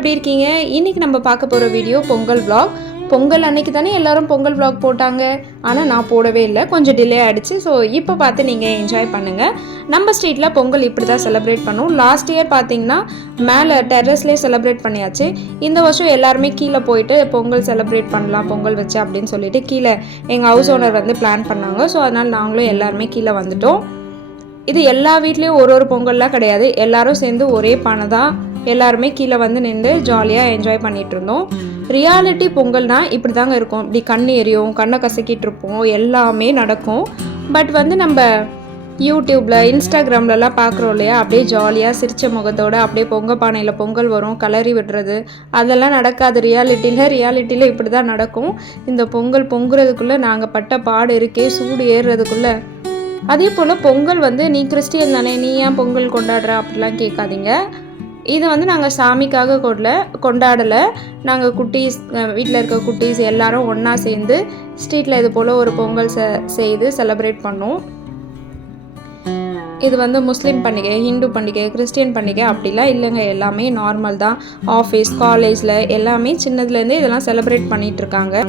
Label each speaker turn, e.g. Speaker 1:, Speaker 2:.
Speaker 1: எப்படி இருக்கீங்க? இன்னைக்கு நம்ம பார்க்க போகிற வீடியோ பொங்கல் vlog. பொங்கல் அன்னைக்கு தானே எல்லாரும் பொங்கல் vlog போட்டாங்க. ஆனால் நான் போடவே இல்லை. கொஞ்சம் டிலே ஆகிடுச்சு ஸோ இப்போ பார்த்து நீங்கள் என்ஜாய் பண்ணுங்கள் நம்ம ஸ்ட்ரீட்டில் பொங்கல் இப்படி தான் செலிப்ரேட் பண்ணுவோம். லாஸ்ட் இயர் பார்த்தீங்கன்னா மேலே டெரஸ்லேயே செலிப்ரேட் பண்ணியாச்சு. இந்த வருஷம் எல்லாருமே கீழே போயிட்டு பொங்கல் செலிப்ரேட் பண்ணலாம் பொங்கல் வச்சு அப்படின்னு சொல்லிட்டு கீழே எங்கள் ஹவுஸ் ஓனர் வந்து பிளான் பண்ணாங்க. ஸோ அதனால் நாங்களும் எல்லாருமே கீழே வந்துட்டோம். இது எல்லா வீட்லேயும் ஒரு ஒரு பொங்கல்லாம் கிடையாது. எல்லாரும் சேர்ந்து ஒரே பானை தான் எல்லாருமே கீழே வந்து நின்று ஜாலியாக என்ஜாய் பண்ணிட்டு இருந்தோம் ரியாலிட்டி பொங்கல்னால் இப்படி தாங்க இருக்கும். இப்படி கண் எரியும் கண்ணை கசக்கிட்டு இருப்போம். எல்லாமே நடக்கும். பட் வந்து நம்ம யூடியூப்பில் இன்ஸ்டாகிராம்லலாம் பார்க்குறோம் இல்லையா? அப்படியே ஜாலியாக சிரிச்ச முகத்தோடு அப்படியே பொங்க பானையில் பொங்கல் வரும் கலரி விடுறது. அதெல்லாம் நடக்காது. ரியாலிட்டியில் ரியாலிட்டியில் இப்படி தான் நடக்கும். இந்த பொங்கல் பொங்குறதுக்குள்ளே நாங்கள் பட்ட பாடு இருக்கே சூடு ஏறுறதுக்குள்ளே அதே போல் பொங்கல் வந்து நீ கிறிஸ்டியன் தானே நீ ஏன் பொங்கல் கொண்டாடுற? அப்படிலாம் கேட்காதீங்க. இது வந்து நாங்கள் சாமிக்காக கொடல கொண்டாடலை. நாங்கள் குட்டீஸ் வீட்டில் இருக்க குட்டீஸ் எல்லாரும் ஒன்றா சேர்ந்து ஸ்ட்ரீட்டில் இது போல் ஒரு பொங்கல் செ செய்து செலப்ரேட் பண்ணோம். இது வந்து முஸ்லீம் பண்டிகை ஹிந்து பண்டிகை கிறிஸ்டியன் பண்டிகை அப்படிலாம் இல்லைங்க. எல்லாமே நார்மல் தான். ஆஃபீஸ் காலேஜில் எல்லாமே சின்னதுலேருந்தே இதெல்லாம் செலிப்ரேட் பண்ணிகிட்ருக்காங்க